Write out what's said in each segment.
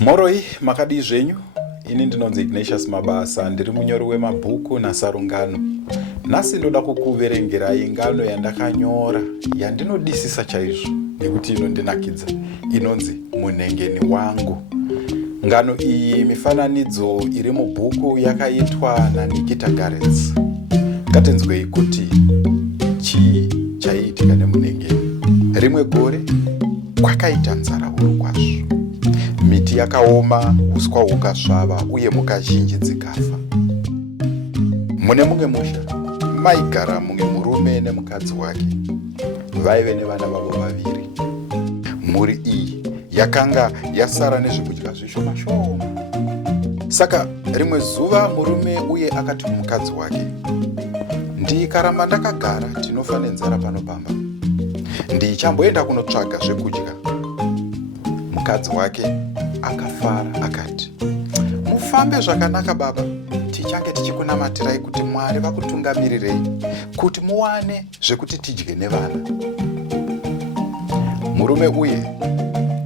Moroi makadi zvenyu. Ini ndinonzi Ignatius Mabasa, ndiri munyori wemabhuku nasarungano. Nhasi ndoda kukuverengerai ngano yandakanyora yandinodisisa chaizvo nekuti inondinakidza, inonzi Munhengeni wangu. Ngano iyi mifananidzo iri mubhuku yakaitwa naNikita Garretts. Katinzwei kuti chii chaiitika nemunhengeni. Rimwe gore kwakaita nzara huru kwazvo. Miti yakaoma, uswa hukasvava uye mhuka zhinji dzikafa. Mune mumwe musha maigara mumwe murume nemukadzi wake. Vaive nevana vavo vaviri. Mhuri iyi yakanga yasara nezvekudya zvishoma shoma. Saka rimwe zuva murume uye akati kumukadzi wake, ndikaramba ndakagara tinofa nenzara pano pamba. Ndichamboenda kunotsvaga zvekudya. Mukadzi wake akafara akati, mufambe zvakanaka baba, tichange tichikunamatirai kuti Mwari vakutungamirirei kuti muwane zvekuti tidye nevana. Murume uye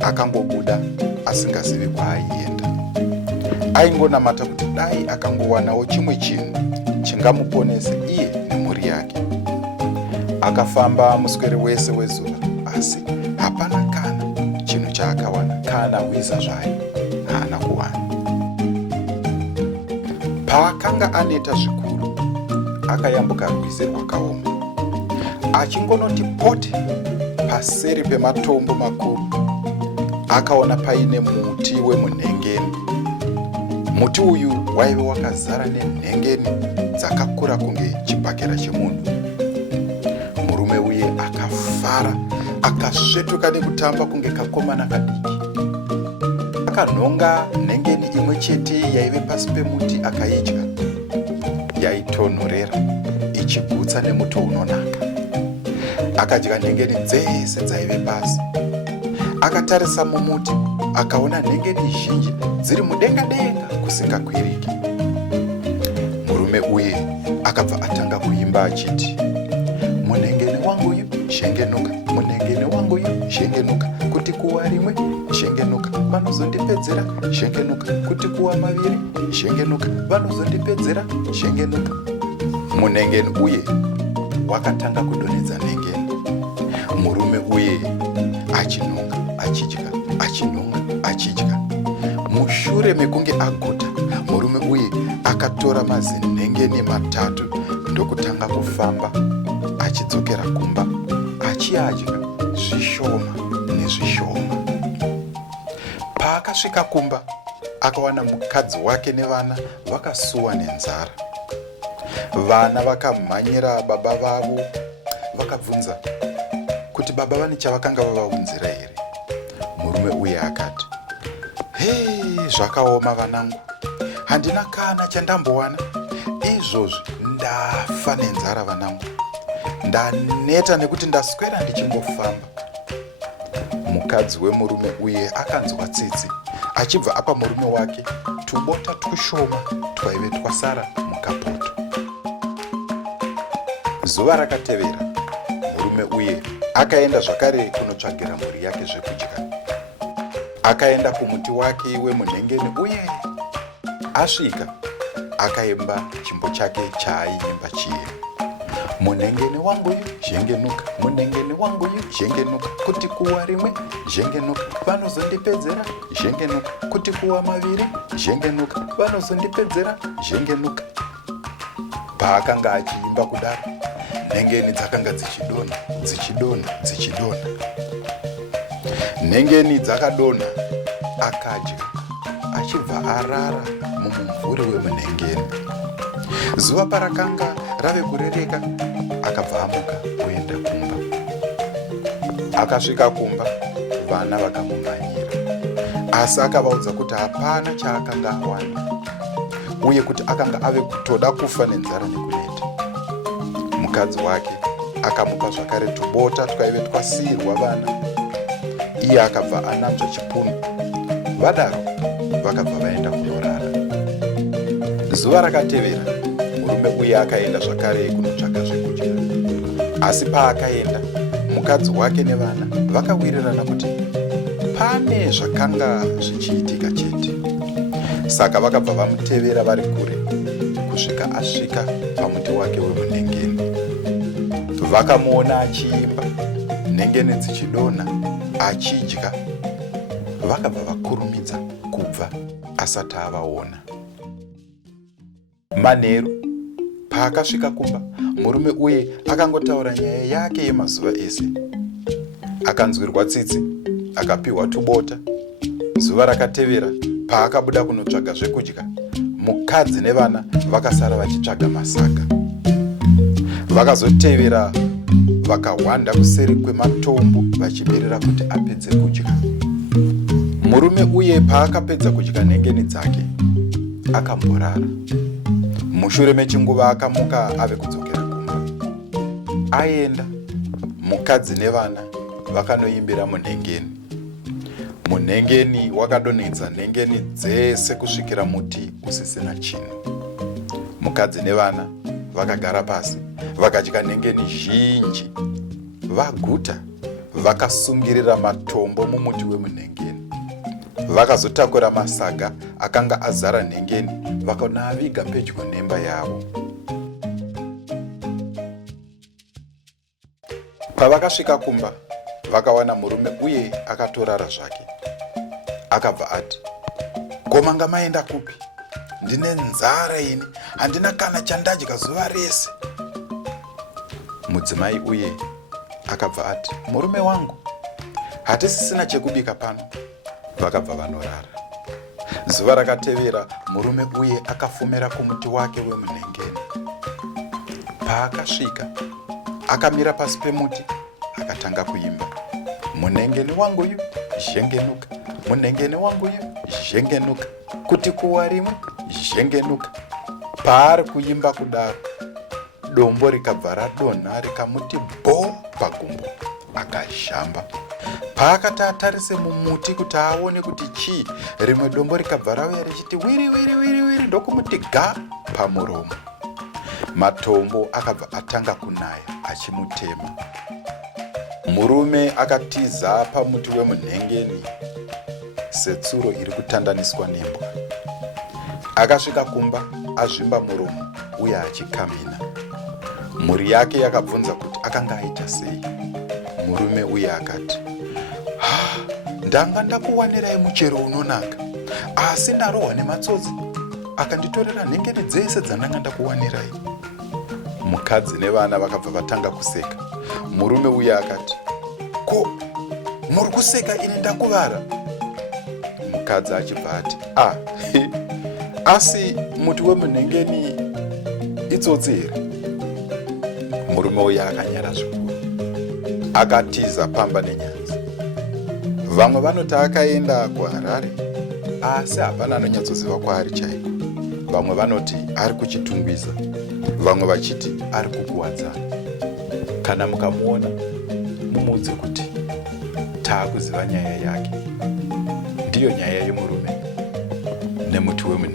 akangobuda asingazivi kwaaienda. Aingonamata kuti dai akangowanawo chimwe chinhu chingamuponese iye nemhuri yake. Akafamba muswere wese wezuva, asi hapana kana chinhu chaakawana, kana hwiza zvayo haana kuwana. Paakanga aneta zvikuru, akayambuka rwizi rwakaoma. Achingonoti pote paseri pematombo makuru, akaona paine muti wemunhengeni. Muti uyu waive wakazara nenhengeni dzakakura kunge chibhakera chemunhu. Murume uye akafara, akasvetuka nekutamba kunge kakomana kadiki. Akanhonga nhengeni imwe chete yaive pasi pemuti akaidya. Yaitonhorera ichigutsa nemuto unonaka. Akadya nhengeni dzese dzaive pasi. Akatarisa mumuti akaona nhengeni zhinji dziri mudenga denga kusingakwiriki. Murume uye akabva atanga kuimba achiti, munhengeni wangu uyu zhengenuka, munhengeni wangu uyu zhengenuka, kuti kuwa rimwe zhengenuka, vanozondipedzera zhengenuka, kuti kuwa maviri zhengenuka, vanozondipedzera zhengenuka. Munhengeni uye wakatanga kudonhedza nhengeni. Murume uye achinonga achidya, achinonga achidya. Mushure mekunge aguta, murume uye akatora mazinhengeni matatu ndokutanga kufamba achidzokera kumba achiadya zvishoma nezvishoma. Paakasvika kumba akawana mukadzi wake nevana vakasuwa nenzara. Vana vakamhanyira baba vavo vakabvunza kuti baba vane chavakanga vavaunzira here. Murume uye akati, hei, zvakaoma vanangu, handina kana chandambowana. Izvozvi ndafa nenzara vanangu, ndaneta nekuti ndaswera ndichingofamba. Mukadzi wemurume uye akanzwa tsitsi achibva apa murume wake tubota tushoma twaive twasara mukapoto. Zuva rakatevera, murume uye akaenda zvakare kunotsvagira mhuri yake zvekudya. Akaenda kumuti wake wemunhengeni uye asvika akaimba chimbo chake chaaiimba chiye, munhengeni wangu uyu zhengenuka, munhengeni wangu uyu zhengenuka, kuti kuwa rimwe zhengenuka, vanozondipedzera zhengenuka, kuti kuwa maviri zhengenuka, vanozondipedzera zhengenuka. Paakanga achiimba kudaro, nhengeni dzakanga dzichidonha, dzichidonha, dzichidonha. Nhengeni dzakadonha, akadya achibva arara mumumvuri wemunhengeni. Zuva parakanga rave kurereka, akabva amuka kuenda kumba. Akasvika kumba, vana vakamumhanyira, asi akavaudza kuti hapana chaakanga awana, uye kuti akanga ave kutoda kufa nenzara nekuneta. Mukadzi wake akamupa zvakare tubota twaive twasiyirwa vana. Iye akabva ananzva chipunu. Vadaro vakabva vaenda kunorara. Zuva rakatevera, murume uye akaenda zvakare kunotsvaka zvekudya. Asi paakaenda, mukadzi wake nevana vakawirirana kuti pane zvakanga zvichiitika chete. Saka vakabva vamutevera vari kure kusvika asvika pamuti wake wemunhengeni. Vakamuona achiimba, nhengeni dzichidonha, achidya. Vakabva vakurumidza kubva asati avaona. Manheru paakasvika kumba, murume uye akangotaura nyaya yake yemazuva ese. Akanzwirwa tsitsi, akapiwa tubota. Zuva rakatevera, paakabuda kunotsvaga zvekudya, mukadzi nevana vakasara vachitsvaga masaga. Vakazotevera vakahwanda kuseri kwematombo vachimirira kuti apedze kudya. Murume uye paakapedza kudya nhengeni dzake, akamborara. Mushure mechinguva akamuka ave kudzokera kumba. Aenda, mukadzi nevana vakanoimbira munhengeni. Munhengeni wakadonhedza nhengeni dzese kusvikira muti usisina chinhu. Mukadzi nevana vakagara pasi, vakadya nhengeni zhinji. Vaguta, vakasungirira matombo mumuti wemunhengeni. Vakazotakura masaga akanga azara nhengeni, vakaonaviga pedyo nemba yavo. Pavakasvika kumba, vakawana murume uye akatorara zvake. Akabva ati, "Komanga maenda kupi? Ndine nzara ini, handina kana chandadya zuva rese." Mudzimai uye akabva ati, "Murume wangu, hatisisina chekubika pano." Vakabva vanorara. Zuva rakatevera, murume uye akafumira kumuti wake wemunhengeni. Paakasvika, akamira pasi pemuti, akatanga kuimba, "Munhengeni wangu yu, zhengenuka. Munhengeni wangu yu, zhengenuka. Kuti kuwa rimwe, zhengenuka." Paari kuimba kudaro, dombo rikabva radonha rikamuti bho pagumbo, akazhamba. Paakati atarise mumuti kuti aone kuti chii, rimwe dombo rikabva rauya richiti wiri wiri wiri wiri ndokumuti ga pamuromo. Matombo akabva atanga kunaya achimutema. Murume akatiza pamuti wemunhengeni setsuro iri kutandaniswa nembwa. Akasvika kumba azvimba muromo uye achikamhina. Mhuri yake yakabvunza kuti akanga aita sei. Murume uye akati, "Ndanga ndakuwanirai muchero unonaka, asi ndarohwa nematsotsi akanditorera nhengeni dzese dzandanga ndakuwanirai." Mukadzi nevana vakabva vatanga kuseka. Murume uye akati, "Ko, muri kuseka ini ndakuvara?" Mukadzi achibva ati, "Asi muti wemunhengeni itsotsi here?" Murume uye akanyara zvikuru, akatiza pamba nenyanza. Vamwe vanoti akaenda kuHarare, asi hapana anonyatsoziva kwaari chaiko. Vamwe vanoti ari kuchitungwiza, vamwe vachiti ari kukuwadzana. Kana mukamuona, mumuudze kuti taakuziva nyaya yake. Ndiyo nyaya yomurume nemuti wemunhengeni.